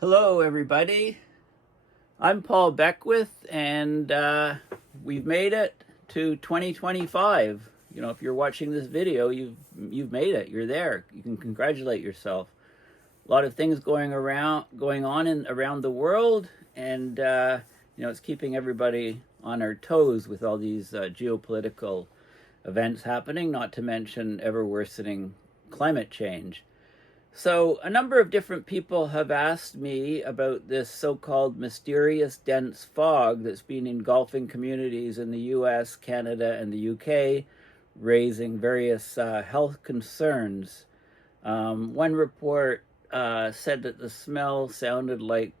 Hello, everybody. I'm Paul Beckwith, and we've made it to 2025. You know, if you're watching this video, you've made it. You're there. You can congratulate yourself. A lot of things going on around the world, and it's keeping everybody on our toes with all these geopolitical events happening. Not to mention ever worsening climate change. So a number of different people have asked me about this so-called mysterious dense fog that's been engulfing communities in the US, Canada, and the UK, raising various health concerns. One report said that the smell seemed like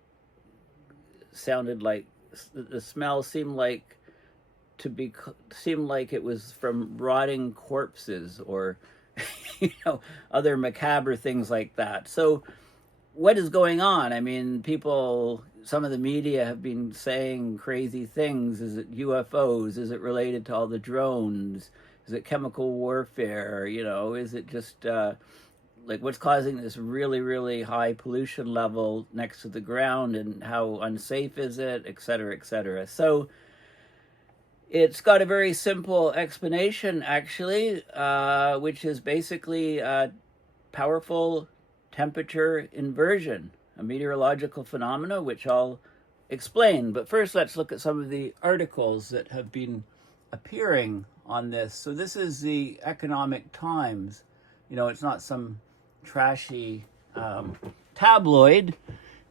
it was from rotting corpses or other macabre things like that. So what is going on? I mean, some of the media have been saying crazy things. Is it UFOs? Is it related to all the drones? Is it chemical warfare? Is it just what's causing this really, really high pollution level next to the ground, and how unsafe is it, et cetera, et cetera. So it's got a very simple explanation, actually, which is basically powerful temperature inversion, a meteorological phenomena, which I'll explain. But first, let's look at some of the articles that have been appearing on this. So this is the Economic Times. It's not some trashy tabloid.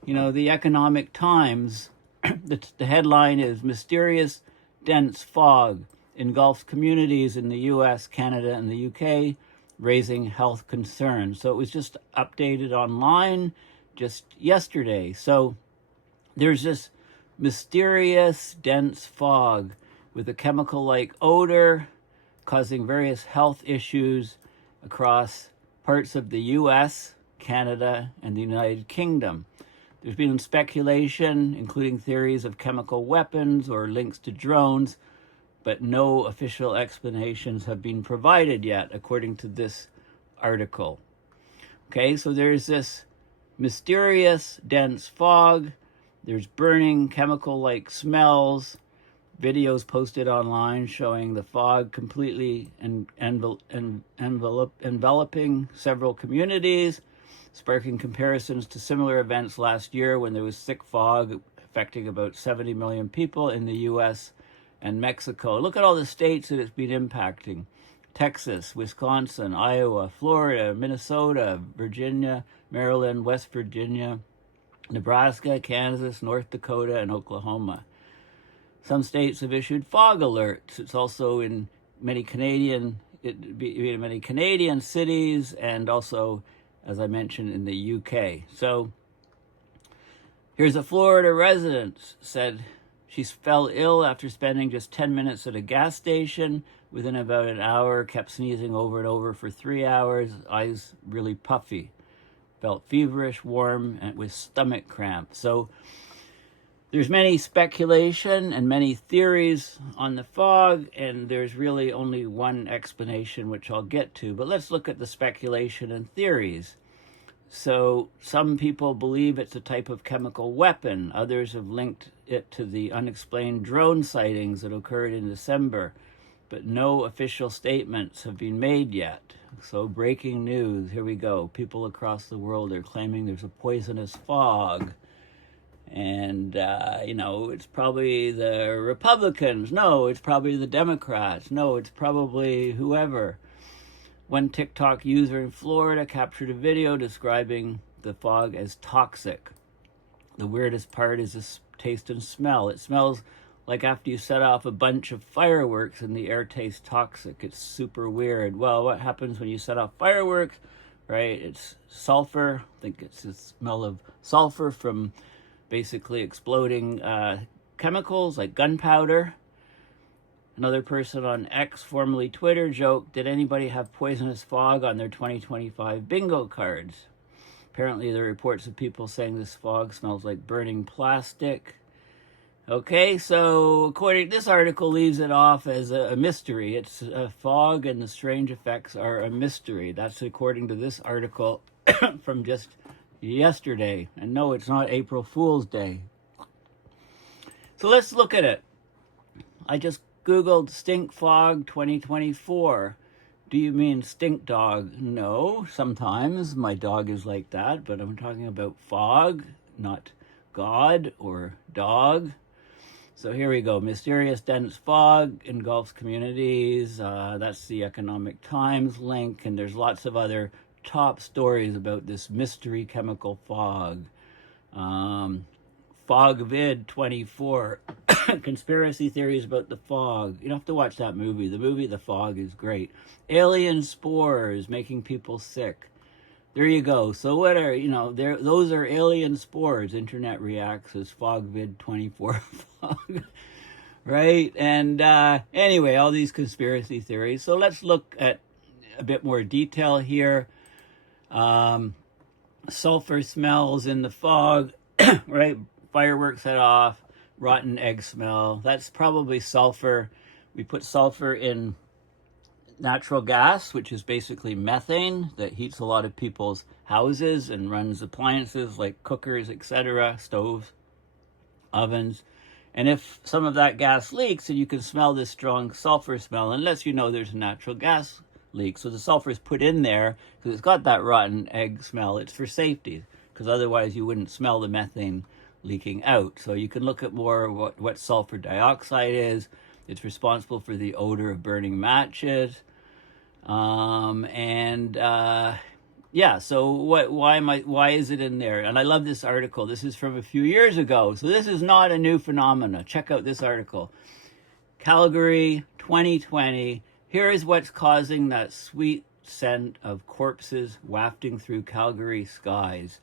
The Economic Times, the headline is "Mysterious Dense Fog Engulfs Communities in the US, Canada, and the UK, raising health concerns." So it was just updated online just yesterday. So there's this mysterious dense fog with a chemical-like odor causing various health issues across parts of the US, Canada, and the United Kingdom. There's been speculation, including theories of chemical weapons or links to drones, but no official explanations have been provided yet, according to this article. Okay, so there's this mysterious dense fog. There's burning chemical-like smells. Videos posted online showing the fog completely enveloping several communities, sparking comparisons to similar events last year when there was thick fog affecting about 70 million people in the US and Mexico. Look at all the states that it's been impacting: Texas, Wisconsin, Iowa, Florida, Minnesota, Virginia, Maryland, West Virginia, Nebraska, Kansas, North Dakota, and Oklahoma. Some states have issued fog alerts. It's also in many Canadian cities, and also, as I mentioned, in the UK. So here's a Florida resident said she fell ill after spending just 10 minutes at a gas station. Within about an hour, kept sneezing over and over for 3 hours, eyes really puffy, felt feverish, warm, and with stomach cramp. So there's many speculation and many theories on the fog, and there's really only one explanation, which I'll get to. But let's look at the speculation and theories. So some people believe it's a type of chemical weapon. Others have linked it to the unexplained drone sightings that occurred in December, but no official statements have been made yet. So breaking news, here we go. People across the world are claiming there's a poisonous fog. And, it's probably the Republicans. No, it's probably the Democrats. No, it's probably whoever. One TikTok user in Florida captured a video describing the fog as toxic. The weirdest part is the taste and smell. It smells like after you set off a bunch of fireworks and the air tastes toxic. It's super weird. Well, what happens when you set off fireworks, right? It's sulfur. I think it's the smell of sulfur from basically exploding chemicals like gunpowder. Another person on X, formerly Twitter, joked, "Did anybody have poisonous fog on their 2025 bingo cards?" Apparently there are reports of people saying this fog smells like burning plastic. Okay, so according to this article, leaves it off as a mystery. It's a fog and the strange effects are a mystery. That's according to this article from just yesterday. And no, it's not April Fool's Day. So let's look at it. I just Googled stink fog 2024. Do you mean stink dog? No, sometimes my dog is like that, but I'm talking about fog, not God or dog. So here we go. Mysterious dense fog engulfs communities. That's the Economic Times link, and there's lots of other top stories about this mystery chemical fog. Fogvid 24. Conspiracy theories about the fog. You don't have to watch that movie. The movie The Fog is great. Alien spores making people sick. There you go. So what are, those are alien spores. Internet reacts as Fogvid 24 fog. Right? And anyway, all these conspiracy theories. So let's look at a bit more detail here. Sulfur smells in the fog, right? Fireworks set off, rotten egg smell. That's probably sulfur. We put sulfur in natural gas, which is basically methane that heats a lot of people's houses and runs appliances like cookers, etc., stoves, ovens. And if some of that gas leaks, then you can smell this strong sulfur smell, unless you know there's a natural gas leak. So the sulfur is put in there because it's got that rotten egg smell. It's for safety, because otherwise you wouldn't smell the methane leaking out. So you can look at more what sulfur dioxide is. It's responsible for the odor of burning matches. So why is it in there? And I love this article. This is from a few years ago. So this is not a new phenomena. Check out this article. Calgary 2020. Here is what's causing that sweet scent of corpses wafting through Calgary skies.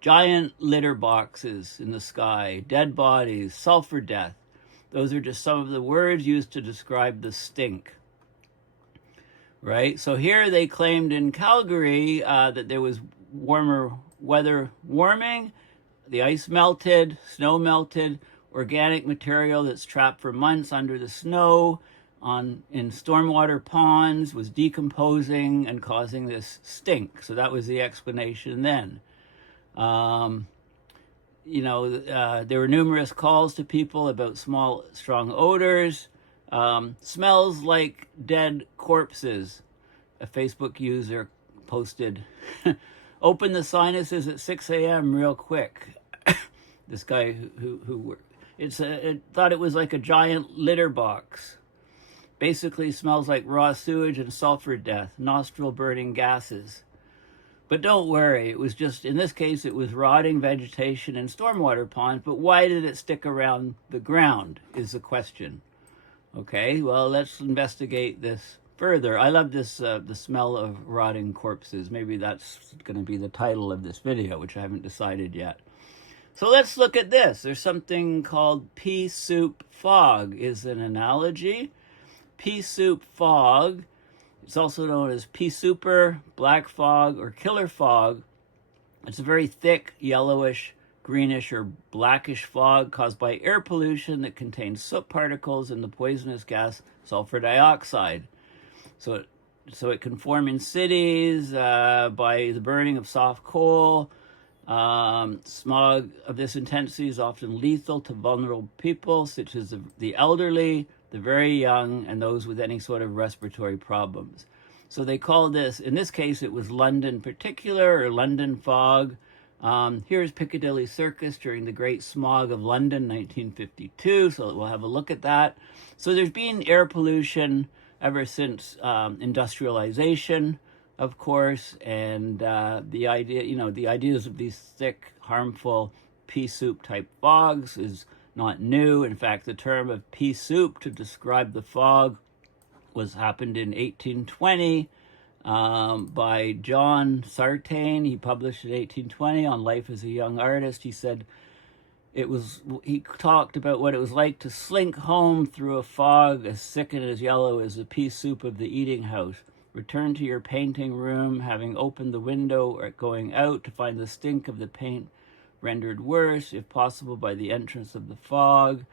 Giant litter boxes in the sky, dead bodies, sulfur death. Those are just some of the words used to describe the stink. Right? So here they claimed in Calgary that there was warmer weather warming, the ice melted, snow melted, organic material that's trapped for months under the snow in stormwater ponds was decomposing and causing this stink. So that was the explanation then. There were numerous calls to people about small, strong odors. Smells like dead corpses. A Facebook user posted, open the sinuses at 6 a.m. real quick. This guy who thought it was like a giant litter box. Basically smells like raw sewage and sulfur death, nostril burning gases. But don't worry, it was just, in this case, it was rotting vegetation and stormwater ponds, but why did it stick around the ground is the question. Okay, well, let's investigate this further. I love this, the smell of rotting corpses. Maybe that's going to be the title of this video, which I haven't decided yet. So let's look at this. There's something called Pea-Soup Fog is an analogy. Pea-Soup Fog, it's also known as pea-souper, black fog, or killer fog. It's a very thick, yellowish, greenish, or blackish fog caused by air pollution that contains soot particles and the poisonous gas sulfur dioxide. So it can form in cities by the burning of soft coal. Smog of this intensity is often lethal to vulnerable people, such as the elderly, the very young, and those with any sort of respiratory problems. So they call this, in this case, it was London particular, or London fog. Here's Piccadilly Circus during the Great Smog of London, 1952. So we'll have a look at that. So there's been air pollution ever since industrialization, of course, and the ideas of these thick, harmful pea-soup type fogs is not new. In fact, the term of pea-soup to describe the fog happened in 1820 by John Sartain. He published in 1820 on Life as a Young Artist. He said he talked about what it was like to slink home through a fog as thick and as yellow as the pea-soup of the eating house. Return to your painting room, having opened the window or going out to find the stink of the paint rendered worse, if possible, by the entrance of the fog,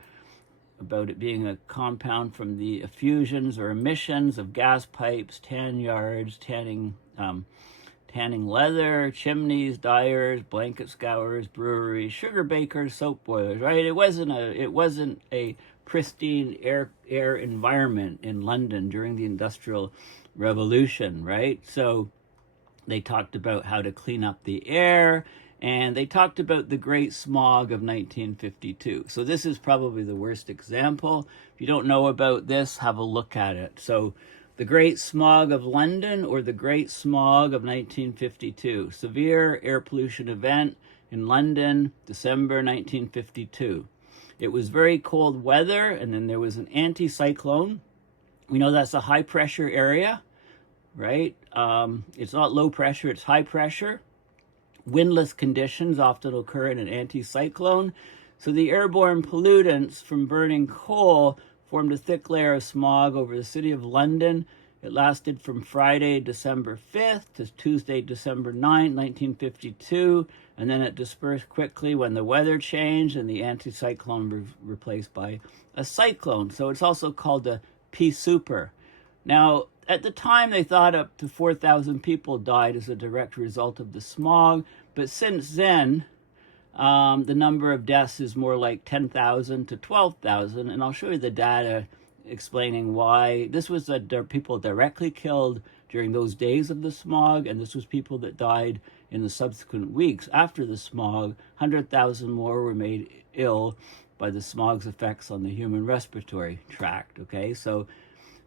about it being a compound from the effusions or emissions of gas pipes, tan yards, tanning tanning leather, chimneys, dyers, blanket scourers, breweries, sugar bakers, soap boilers, right? It wasn't a pristine air environment in London during the Industrial Revolution, right? So they talked about how to clean up the air, and they talked about the Great Smog of 1952. So this is probably the worst example. If you don't know about this, have a look at it. So the Great Smog of London, or the Great Smog of 1952. Severe air pollution event in London, December 1952. It was very cold weather, and then there was an anticyclone. We know that's a high pressure area, right? It's not low pressure, it's high pressure. Windless conditions often occur in an anticyclone. So the airborne pollutants from burning coal formed a thick layer of smog over the city of London. It lasted from Friday, December 5th to Tuesday, December 9th, 1952, and then it dispersed quickly when the weather changed and the anticyclone was replaced by a cyclone. So it's also called a Pea-Souper. Now, at the time, they thought up to 4,000 people died as a direct result of the smog, but since then, the number of deaths is more like 10,000 to 12,000, and I'll show you the data explaining why. This was people directly killed during those days of the smog, and this was people that died in the subsequent weeks after the smog. 100,000 more were made ill by the smog's effects on the human respiratory tract, okay? So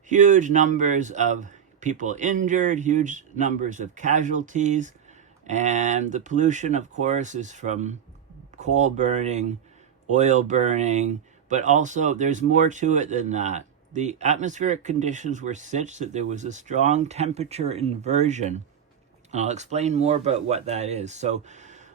huge numbers of people injured, huge numbers of casualties, and the pollution, of course, is from coal burning, oil burning, but also there's more to it than that. The atmospheric conditions were such that there was a strong temperature inversion. And I'll explain more about what that is. So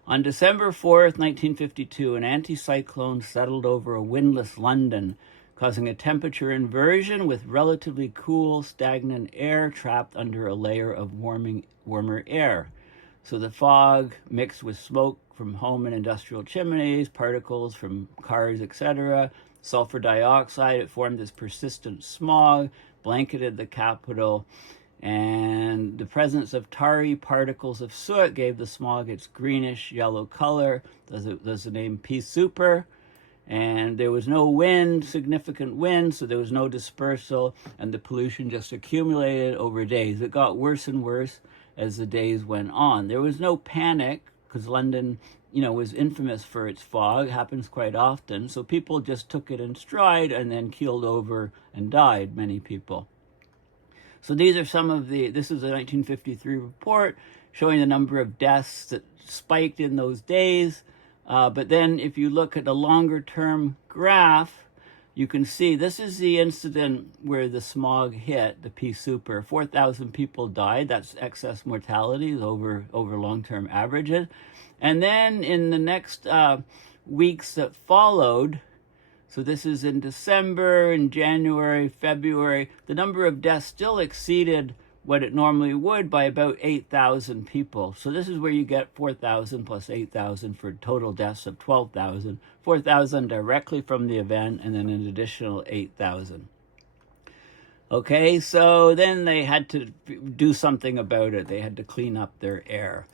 on December 4th, 1952, an anticyclone settled over a windless London, causing a temperature inversion with relatively cool, stagnant air trapped under a layer of warmer air. So the fog mixed with smoke from home and industrial chimneys, particles from cars, etc., sulfur dioxide, it formed this persistent smog, blanketed the capital, and the presence of tarry particles of soot gave the smog its greenish yellow color. Thus the name Pea-Souper. And there was no wind, significant wind, so there was no dispersal, and the pollution just accumulated over days. It got worse and worse as the days went on. There was no panic, because London, was infamous for its fog. It happens quite often. So people just took it in stride and then keeled over and died, many people. So these are this is a 1953 report showing the number of deaths that spiked in those days. But then if you look at a longer term graph, you can see this is the incident where the smog hit, the Pea-Souper. 4,000 people died. That's excess mortality over long-term averages. And then in the next weeks that followed, so this is in December, in January, February, the number of deaths still exceeded what it normally would by about 8,000 people. So this is where you get 4,000 plus 8,000 for total deaths of 12,000. 4,000 directly from the event, and then an additional 8,000. Okay, so then they had to do something about it. They had to clean up their air.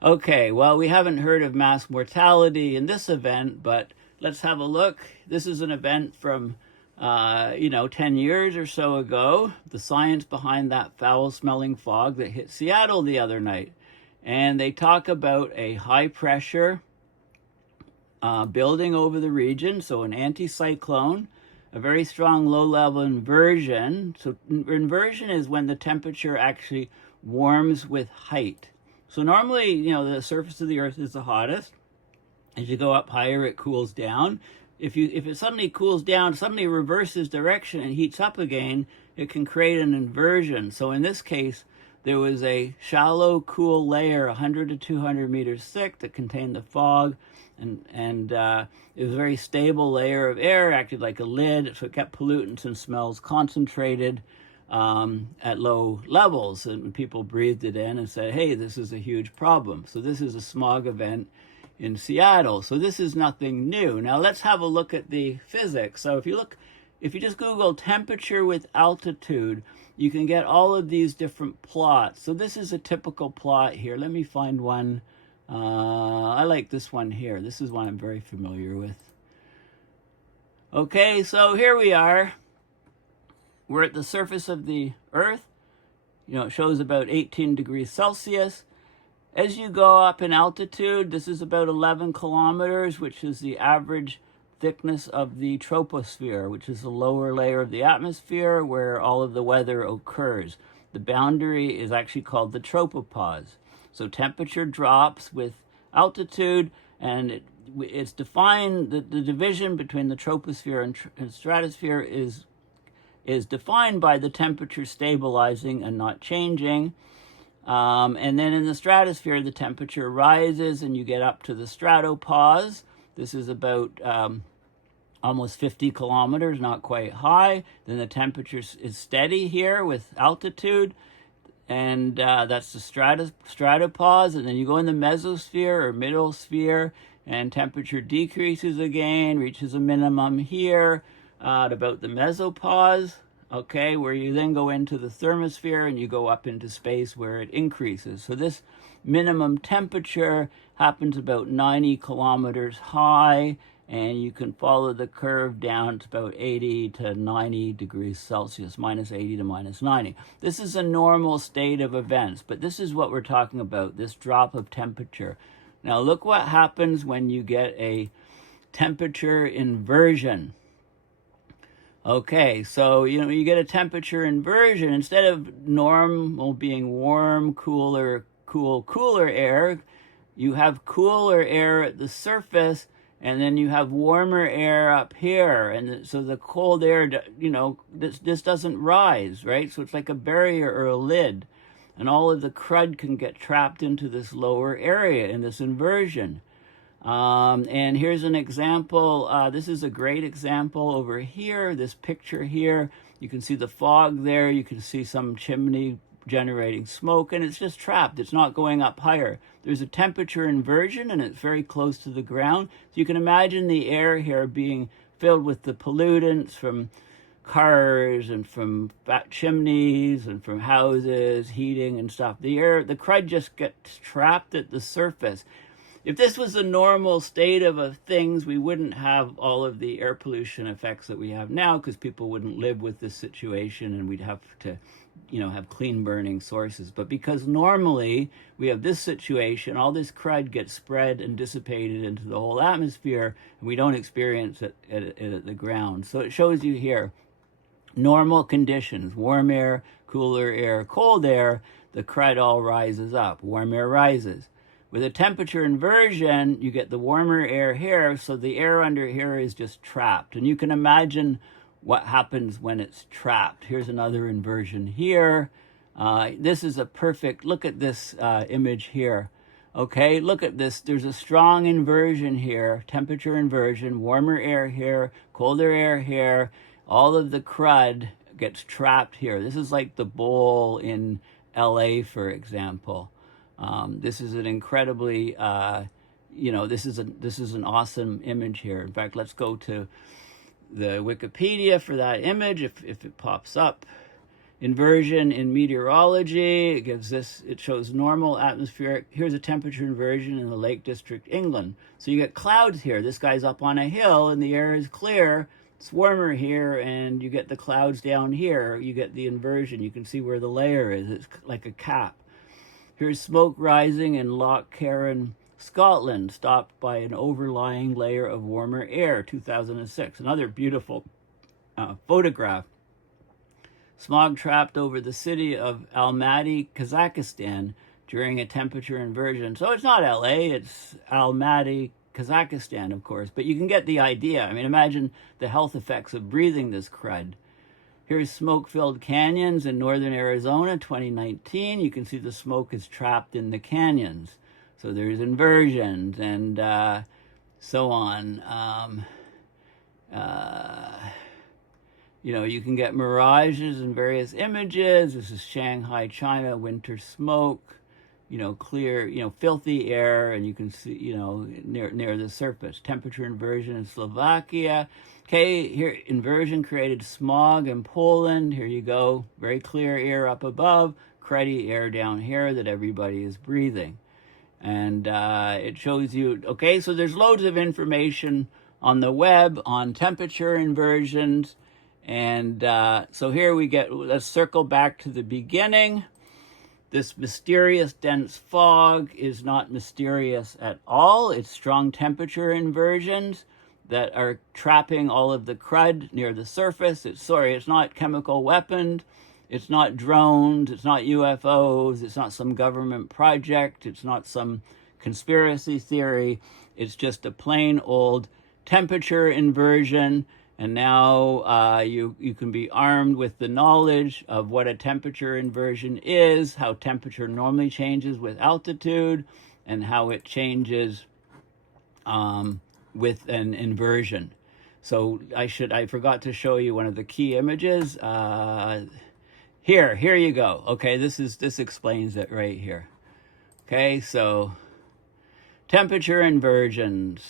Okay, well, we haven't heard of mass mortality in this event, but let's have a look. This is an event from 10 years or so ago, the science behind that foul-smelling fog that hit Seattle the other night. And they talk about a high-pressure building over the region, so an anticyclone, a very strong low-level inversion. So inversion is when the temperature actually warms with height. So normally, the surface of the Earth is the hottest. As you go up higher, it cools down. If it suddenly cools down, suddenly reverses direction and heats up again, it can create an inversion. So in this case, there was a shallow, cool layer, 100 to 200 meters thick, that contained the fog, and it was a very stable layer of air, acted like a lid, so it kept pollutants and smells concentrated at low levels. And people breathed it in and said, hey, this is a huge problem. So this is a smog event in Seattle. So this is nothing new. Now let's have a look at the physics. So if you look if you just Google temperature with altitude, you can get all of these different plots. So this is a typical plot here. Let me find one. I like this one here. This is one I'm very familiar with. Okay, so here we are. We're at the surface of the Earth. You know, it shows about 18 degrees Celsius. As you go up in altitude, this is about 11 kilometers, which is the average thickness of the troposphere, which is the lower layer of the atmosphere where all of the weather occurs. The boundary is actually called the tropopause. So temperature drops with altitude, and it's defined, the division between the troposphere and stratosphere is defined by the temperature stabilizing and not changing. And then in the stratosphere, the temperature rises and you get up to the stratopause. This is about almost 50 kilometers, not quite high. Then the temperature is steady here with altitude. And that's the stratopause. And then you go in the mesosphere or middle sphere, and temperature decreases again, reaches a minimum here at about the mesopause. Okay, where you then go into the thermosphere and you go up into space where it increases. So this minimum temperature happens about 90 kilometers high, and you can follow the curve down to about 80 to 90 degrees Celsius, minus 80 to minus 90. This is a normal state of events, but this is what we're talking about, this drop of temperature. Now look what happens when you get a temperature inversion. Okay, so you get a temperature inversion. Instead of normal being warm, cooler air, you have cooler air at the surface, and then you have warmer air up here. And so the cold air, this doesn't rise, right? So it's like a barrier or a lid. And all of the crud can get trapped into this lower area in this inversion. And here's an example. This is a great example over here. This picture here, you can see the fog there. You can see some chimney generating smoke, and it's just trapped. It's not going up higher. There's a temperature inversion, and it's very close to the ground. So you can imagine the air here being filled with the pollutants from cars and from chimneys and from houses, heating and stuff. The crud just gets trapped at the surface. If this was the normal state of things, we wouldn't have all of the air pollution effects that we have now, because people wouldn't live with this situation, and we'd have to, have clean burning sources. But because normally we have this situation, all this crud gets spread and dissipated into the whole atmosphere, and we don't experience it at the ground. So it shows you here, normal conditions, warm air, cooler air, cold air, the crud all rises up, warm air rises. With a temperature inversion, you get the warmer air here, so the air under here is just trapped. And you can imagine what happens when it's trapped. Here's another inversion here. This is a perfect, look at this image here. Okay, look at this. There's a strong inversion here, temperature inversion, warmer air here, colder air here. All of the crud gets trapped here. This is like the bowl in LA, for example. This is an incredibly, this is an awesome image here. In fact, let's go to the Wikipedia for that image, if it pops up. Inversion in meteorology, it shows normal atmospheric. Here's a temperature inversion in the Lake District, England. So you get clouds here. This guy's up on a hill and the air is clear. It's warmer here, and you get the clouds down here. You get the inversion. You can see where the layer is. It's like a cap. Here's smoke rising in Loch Carron, Scotland, stopped by an overlying layer of warmer air, 2006. Another beautiful photograph. Smog trapped over the city of Almaty, Kazakhstan, during a temperature inversion. So it's not LA, it's Almaty, Kazakhstan, of course. But you can get the idea. I mean, imagine the health effects of breathing this crud. Here's smoke-filled canyons in northern Arizona, 2019. You can see the smoke is trapped in the canyons. So there's inversions and so on. You can get mirages in various images. This is Shanghai, China, winter smoke. clear, filthy air, and you can see, near the surface. Temperature inversion in Slovakia. Okay, here, inversion created smog in Poland. Here you go, very clear air up above, cruddy air down here that everybody is breathing. And it shows you, okay, so there's loads of information on the web on temperature inversions. And so here we get, let's circle back to the beginning. This mysterious dense fog is not mysterious at all. It's strong temperature inversions that are trapping all of the crud near the surface. It's not chemical weapons. It's not drones. It's not UFOs. It's not some government project. It's not some conspiracy theory. It's just a plain old temperature inversion. And now you can be armed with the knowledge of what a temperature inversion is, how temperature normally changes with altitude, and how it changes with an inversion. So I forgot to show you one of the key images. Here you go. Okay, this explains it right here. Okay, so temperature inversions.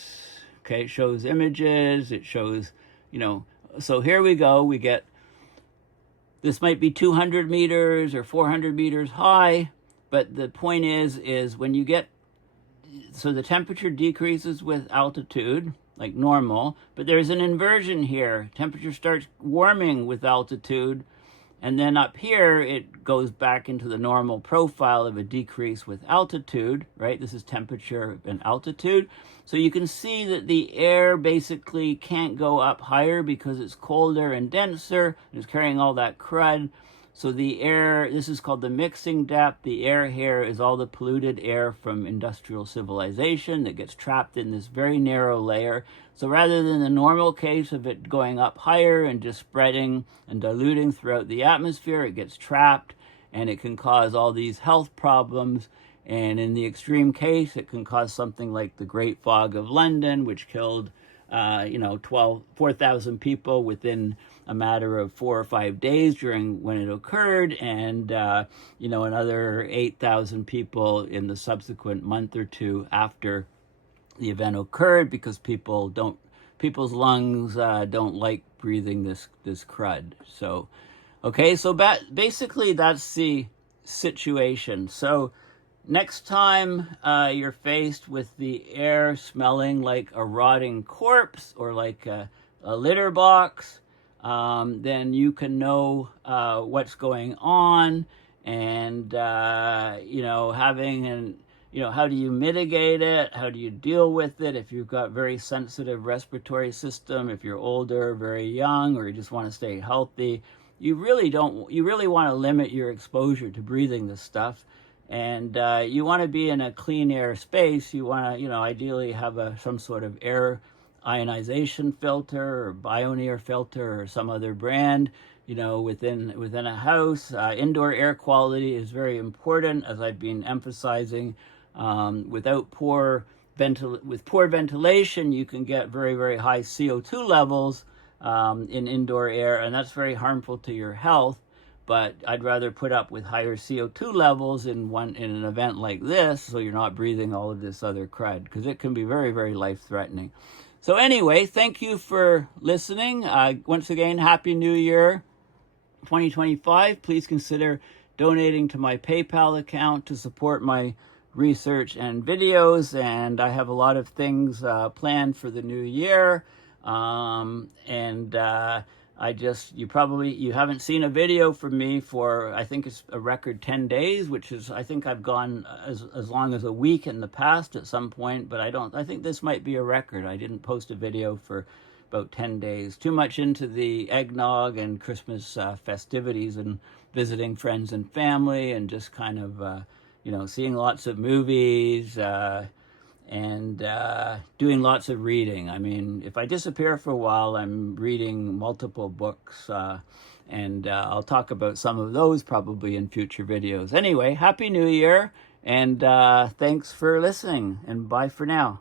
Okay, it shows images. It shows, so here we go. We get, this might be 200 meters or 400 meters high, but the point is when you get, so the temperature decreases with altitude, like normal, but there's an inversion here. Temperature starts warming with altitude, and then up here, it goes back into the normal profile of a decrease with altitude, right? This is temperature and altitude. So you can see that the air basically can't go up higher because it's colder and denser. It's carrying all that crud. So the air, this is called the mixing depth. The air here is all the polluted air from industrial civilization that gets trapped in this very narrow layer. So rather than the normal case of it going up higher and just spreading and diluting throughout the atmosphere, it gets trapped and it can cause all these health problems. And in the extreme case, it can cause something like the Great Smog of London, which killed 4,000 people within a matter of 4 or 5 days when it occurred, and another 8,000 people in the subsequent month or two after the event occurred, because people's lungs don't like breathing this crud. So, okay, so basically that's the situation. So next time you're faced with the air smelling like a rotting corpse or like a litter box, then you can know what's going on, and how do you mitigate it? How do you deal with it if you've got very sensitive respiratory system, if you're older, very young, or you just want to stay healthy? You really want to limit your exposure to breathing this stuff. And you want to be in a clean air space. You want to, ideally have some sort of air ionization filter or Bioneer filter or some other brand, within a house. Indoor air quality is very important, as I've been emphasizing. With poor ventilation, you can get very, very high CO2 levels in indoor air, and that's very harmful to your health. But I'd rather put up with higher CO2 levels in an event like this, so you're not breathing all of this other crud, because it can be very, very life-threatening. So anyway, thank you for listening. Once again, Happy New Year 2025. Please consider donating to my PayPal account to support my research and videos. And I have a lot of things planned for the new year. You haven't seen a video from me for, I think it's a record 10 days, which is, I think I've gone as long as a week in the past at some point, but I think this might be a record. I didn't post a video for about 10 days. Too much into the eggnog and Christmas festivities and visiting friends and family, and just kind of, seeing lots of movies, and doing lots of reading. I mean, if I disappear for a while, I'm reading multiple books, and I'll talk about some of those probably in future videos. Anyway, Happy New Year, and thanks for listening, and bye for now.